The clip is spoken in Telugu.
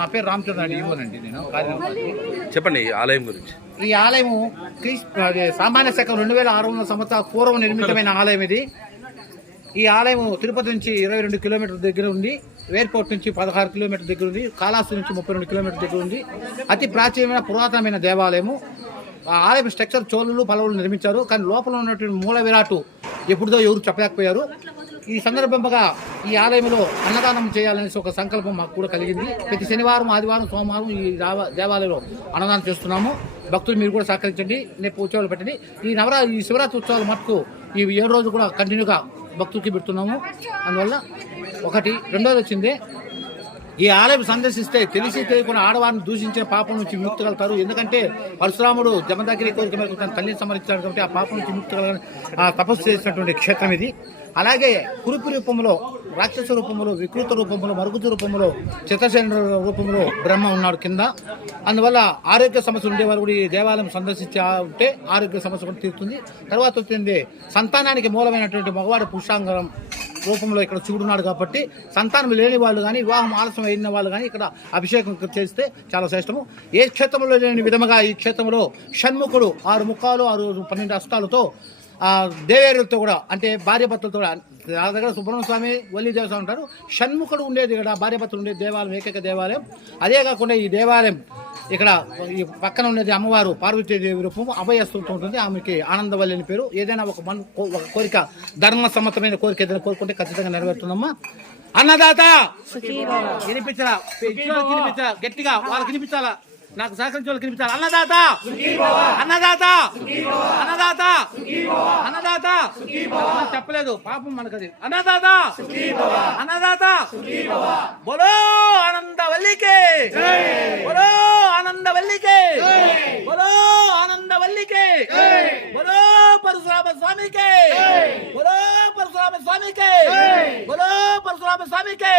నా పేరు రామచంద్ర అండి, ఇవ్వనండి నేను చెప్పండి ఈ ఆలయం గురించి. ఈ ఆలయము సామాన్య శకం 2600 సంవత్సరాల పూర్వం నిర్మితమైన ఆలయం ఇది. ఈ ఆలయం తిరుపతి నుంచి 22 కిలోమీటర్ల దగ్గర ఉంది, ఎయిర్పోర్ట్ నుంచి 16 కిలోమీటర్ల దగ్గర ఉంది, కాళహస్తి నుంచి 32 కిలోమీటర్ల దగ్గర ఉంది. అతి ప్రాచీనమైన పురాతనమైన దేవాలయము. ఆ ఆలయం స్ట్రక్చర్ చోళులు పల్లవులు నిర్మించారు, కానీ లోపల ఉన్నటువంటి మూల విరాటు ఎప్పుడుదో ఎవరు చెప్పలేకపోయారు. ఈ సందర్భంగా ఈ ఆలయంలో అన్నదానం చేయాలనేసి ఒక సంకల్పం మాకు కూడా కలిగింది. ప్రతి శనివారం, ఆదివారం, సోమవారం ఈ దేవాలయంలో అన్నదానం చేస్తున్నాము. భక్తులు మీరు కూడా సహకరించండి, రేపు ఉత్సవాలు పెట్టండి. ఈ శివరాత్రి ఉత్సవాలు మటుకు ఈ 7 రోజులు కూడా కంటిన్యూగా భక్తులకి పెడుతున్నాము. అందువల్ల ఒకటి. రెండోది వచ్చింది, ఈ ఆలయం సందర్శిస్తే తెలిసి తెలియకుండా ఆడవారిని దూషించే పాపం నుంచి విముక్తి కలుగుతారు. ఎందుకంటే పరశురాముడు జమదగ్ని కోరిక మేరకు తన తల్లిని సమరించాడు కాబట్టి ఆ పాపం నుంచి విముక్తి కలగాలని తపస్సు చేసినటువంటి క్షేత్రం ఇది. అలాగే కురుపు రూపంలో, రాక్షస రూపంలో, వికృత రూపంలో, మరుగుజు రూపంలో, చిత్తసేన రూపంలో బ్రహ్మ ఉన్నాడు కింద. అందువల్ల ఆరోగ్య సమస్యలు ఉండేవారు కూడా ఈ దేవాలయం సందర్శించి ఉంటే ఆరోగ్య సమస్య కూడా తీరుతుంది. తర్వాత వచ్చింది సంతానానికి మూలమైనటువంటి మగవాడి పురుషాంగం రూపంలో ఇక్కడ చూడున్నాడు కాబట్టి సంతానం లేని వాళ్ళు కానీ, వివాహం ఆలస్యం అయిన వాళ్ళు కానీ ఇక్కడ అభిషేకం చేస్తే చాలా శ్రేష్టము. ఏ క్షేత్రంలో లేని విధముగా ఈ క్షేత్రంలో షణ్ముఖుడు 6 ముఖాలు 12 హస్తాలతో దేవేరులతో కూడా, అంటే భార్యభర్తలతో కూడా, నా దగ్గర సుబ్రహ్మణ్య స్వామి, వల్లి దేవస్వామి ఉంటారు. షణ్ముఖుడు ఉండేది ఇక్కడ, భార్యభర్తలు ఉండేది దేవాలయం, ఏకైక దేవాలయం. అదే కాకుండా ఈ దేవాలయం ఇక్కడ ఈ పక్కన ఉండేది అమ్మవారు పార్వతీదేవి రూపం, అభయస్థులతో ఉంటుంది. ఆమెకి ఆనందవల్లి అని పేరు. ఏదైనా ఒక కోరిక, ధర్మ సమ్మతమైన కోరిక ఏదైనా కోరుకుంటే ఖచ్చితంగా నెరవేరుతుందమ్మా. అన్నదాత వినిపించాలా, గట్టిగా వాళ్ళకి వినిపించాలా, నాకు సహకరించే వాళ్ళకి వినిపించాలి. అన్నదాత అన్నదాత అన్నదాత అన్నదాత చెప్పలేదు పాపం మనకది. అన్నదాత అన్నదాత బోలో ఆనందవల్లికే, బోలో ఆనందవల్లికే, బోలో ఆనందవల్లికే, బోలో పరశురామ స్వామికే, బోలో పరశురామ స్వామికే, బోలో పరశురామ స్వామికే.